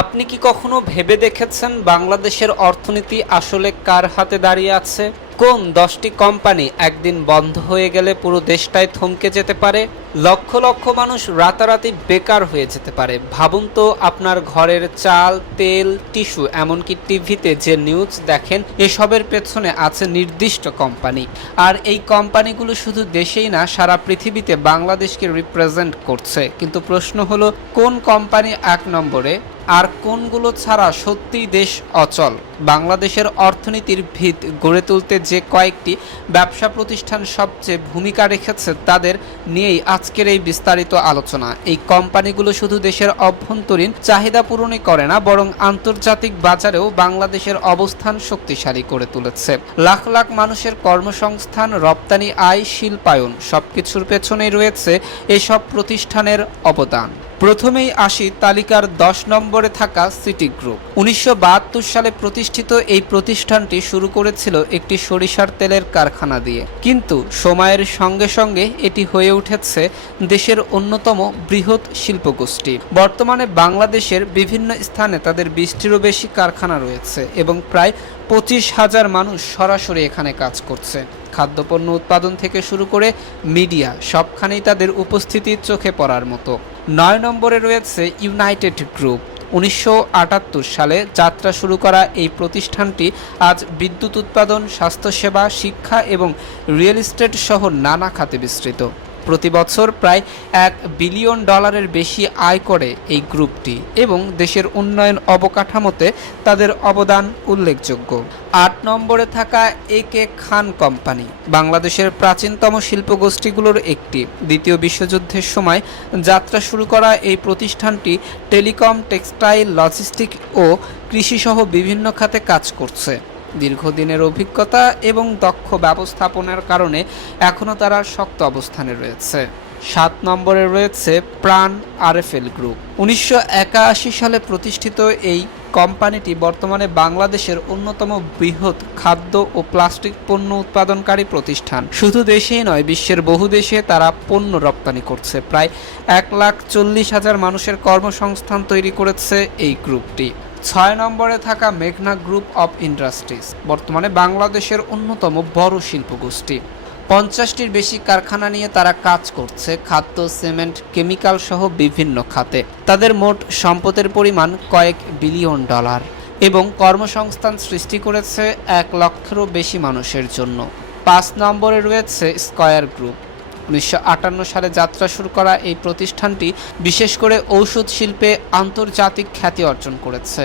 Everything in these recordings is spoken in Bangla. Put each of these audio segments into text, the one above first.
আপনি কি কখনো ভেবে দেখেছেন বাংলাদেশের অর্থনীতি আসলে কার হাতে দাঁড়িয়ে আছে? কোন 10টি কোম্পানি একদিন বন্ধ হয়ে গেলে পুরো দেশটাই থমকে যেতে পারে? লক্ষ লক্ষ মানুষ রাতারাতি বেকার হয়ে যেতে পারে। ভাবুন তো, আপনার ঘরের চাল, তেল, টিস্যু, এমনকি টিভিতে যে নিউজ দেখেন, এসবের পেছনে আছে নির্দিষ্ট কোম্পানি। আর এই কোম্পানিগুলো শুধু দেশেই না, সারা পৃথিবীতে বাংলাদেশকে রিপ্রেজেন্ট করছে। কিন্তু প্রশ্ন হলো, কোন কোম্পানি এক নম্বরে আর কোনগুলো ছাড়া সত্যিই দেশ অচল? বাংলাদেশের অর্থনীতির ভিত গড়ে তুলতে যে কয়েকটি ব্যবসা প্রতিষ্ঠান সবচেয়ে ভূমিকা রেখেছে, তাদের নিয়েই আজকের এই বিস্তারিত আলোচনা। এই কোম্পানিগুলো শুধু দেশের অভ্যন্তরীণ চাহিদা পূরণই করে না, বরং আন্তর্জাতিক বাজারেও বাংলাদেশের অবস্থান শক্তিশালী করে তুলেছে। লাখ লাখ মানুষের কর্মসংস্থান, রপ্তানি আয়, শিল্পায়ন, সবকিছুর পেছনেই রয়েছে এসব প্রতিষ্ঠানের অবদান। প্রথমেই আসি তালিকার 10 নম্বরে থাকা সিটি গ্রুপ। 1972 সালে প্রতিষ্ঠিত এই প্রতিষ্ঠানটি শুরু করেছিল একটি সরিষার তেলের কারখানা দিয়ে, কিন্তু সময়ের সঙ্গে সঙ্গে এটি হয়ে উঠেছে দেশের অন্যতম বৃহৎ শিল্পগোষ্ঠী। বর্তমানে বাংলাদেশের বিভিন্ন স্থানে তাদের 20টিরও বেশি কারখানা রয়েছে এবং প্রায় 25,000 মানুষ সরাসরি এখানে কাজ করছে। খাদ্যপণ্য উৎপাদন থেকে শুরু করে মিডিয়া, সবখানেই তাদের উপস্থিতি চোখে পড়ার মতো। 9 নম্বরে রয়েছে ইউনাইটেড গ্রুপ। 1978 সালে যাত্রা শুরু করা এই প্রতিষ্ঠানটি আজ বিদ্যুৎ উৎপাদন, স্বাস্থ্যসেবা, শিক্ষা এবং রিয়েল এস্টেট সহ নানা খাতে বিস্তৃত। প্রতি বছর প্রায় $1 বিলিয়ন বেশি আয় করে এই গ্রুপটি এবং দেশের উন্নয়ন অবকাঠামোতে তাদের অবদান উল্লেখযোগ্য। 8 নম্বরে থাকা একে খান কোম্পানি বাংলাদেশের প্রাচীনতম শিল্পগোষ্ঠীগুলোর একটি। দ্বিতীয় বিশ্বযুদ্ধের সময় যাত্রা শুরু করা এই প্রতিষ্ঠানটি টেলিকম, টেক্সটাইল, লজিস্টিক ও কৃষিসহ বিভিন্ন খাতে কাজ করছে। দীর্ঘদিনের অভিজ্ঞতা এবং দক্ষ ব্যবস্থাপনার কারণে এখনও তারা শক্ত অবস্থানে রয়েছে। 7 নম্বরে রয়েছে প্রাণ আরএফএল গ্রুপ। 1981 সালে প্রতিষ্ঠিত এই কোম্পানিটি বর্তমানে বাংলাদেশের অন্যতম বৃহৎ খাদ্য ও প্লাস্টিক পণ্য উৎপাদনকারী প্রতিষ্ঠান। শুধু দেশেই নয়, বিশ্বের বহু দেশে তারা পণ্য রপ্তানি করছে। প্রায় 1,40,000 মানুষের কর্মসংস্থান তৈরি করেছে এই গ্রুপটি। 6 নম্বরে থাকা মেঘনা গ্রুপ অব ইন্ডাস্ট্রিজ বর্তমানে বাংলাদেশের অন্যতম বড় শিল্পগোষ্ঠী। 50টির বেশি কারখানা নিয়ে তারা কাজ করছে খাদ্য, সিমেন্ট, কেমিক্যাল সহ বিভিন্ন খাতে। তাদের মোট সম্পদের পরিমাণ কয়েক বিলিয়ন ডলার এবং কর্মসংস্থান সৃষ্টি করেছে 1 লক্ষেরও বেশি মানুষের জন্য। 5 নম্বরে রয়েছে স্কয়ার গ্রুপ। 1958 সালে যাত্রা শুরু করা এই প্রতিষ্ঠানটি বিশেষ করে ঔষধ শিল্পে আন্তর্জাতিক খ্যাতি অর্জন করেছে।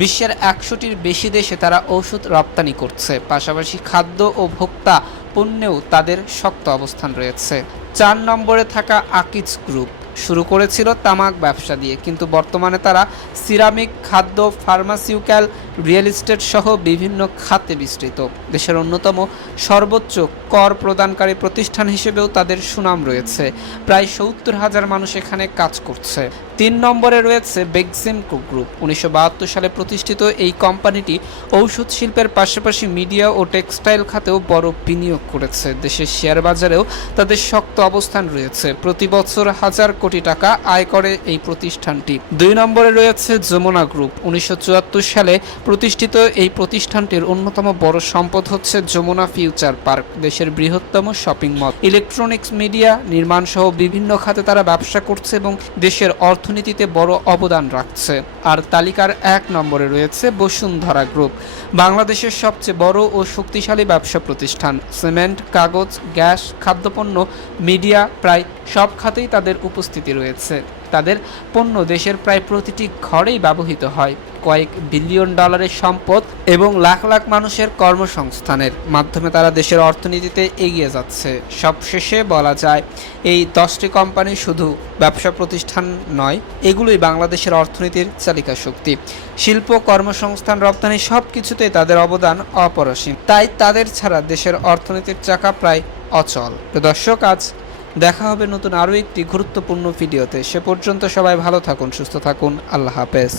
বিশ্বের 100টির বেশি দেশে তারা ঔষধ রপ্তানি করছে। পাশাপাশি খাদ্য ও ভোক্তা পণ্যেও তাদের শক্ত অবস্থান রয়েছে। 4 নম্বরে থাকা আকিজ গ্রুপ শুরু করেছিল তামাক ব্যবসা দিয়ে, কিন্তু বর্তমানে তারা সিরামিক, খাদ্য, ফার্মাসিউটিক্যাল, রিয়েল এস্টেট সহ বিভিন্ন খাতে বিস্তৃত। দেশের অন্যতম সর্বোচ্চ কর প্রদানকারী প্রতিষ্ঠান হিসেবেও তাদের সুনাম রয়েছে। প্রায় 70,000 মানুষ এখানে কাজ করছে। 3 নম্বরে রয়েছে বেক্সিমকো গ্রুপ। 1972 সালে প্রতিষ্ঠিত এই কোম্পানিটি ঔষধ শিল্পের পাশাপাশি মিডিয়া ও টেক্সটাইল খাতেও বড় বিনিয়োগ করেছে। দেশের শেয়ার বাজারেও তাদের শক্ত অবস্থান রয়েছে। প্রতি বছর হাজার কোটি টাকা আয় করে এই প্রতিষ্ঠানটি। 2 নম্বরে রয়েছে যমুনা গ্রুপ। 1974 সালে প্রতিষ্ঠিত এই প্রতিষ্ঠানটির অন্যতম বড় সম্পদ হচ্ছে যমুনা ফিউচার পার্ক, দেশের বৃহত্তম শপিং মল। ইলেকট্রনিক্স, মিডিয়া, নির্মাণ সহ বিভিন্ন খাতে তারা ব্যবসা করছে এবং দেশের অর্থনীতিতে বড় অবদান রাখছে। আর তালিকার 1 নম্বরে রয়েছে বসুন্ধরা গ্রুপ, বাংলাদেশের সবচেয়ে বড় ও শক্তিশালী ব্যবসা প্রতিষ্ঠান। সিমেন্ট, কাগজ, গ্যাস, খাদ্যপণ্য, মিডিয়া, প্রায় সব খাতেই তাদের উপস্থিতি রয়েছে। তাদের পণ্য দেশের প্রায় প্রতিটি ঘরেই ব্যবহৃত হয়। কয়েক বিলিয়ন ডলারের সম্পদ এবং লাখ লাখ মানুষের কর্মসংস্থানের মাধ্যমে তারা দেশের অর্থনীতিতে এগিয়ে যাচ্ছে। সবশেষে বলা যায়, এই 10টি কোম্পানি শুধু ব্যবসা প্রতিষ্ঠান নয়, এগুলোই বাংলাদেশের অর্থনীতির চালিকা শক্তি। শিল্প, কর্মসংস্থান, রপ্তানি সব কিছুতেই তাদের অবদান অপরিসীম। তাই তাদের ছাড়া দেশের অর্থনীতির চাকা প্রায় অচল। দর্শক, আজ দেখা হবে নতুন আরও একটি গুরুত্বপূর্ণ ভিডিওতে। সে পর্যন্ত সবাই ভালো থাকুন, সুস্থ থাকুন। আল্লাহ হাফেজ।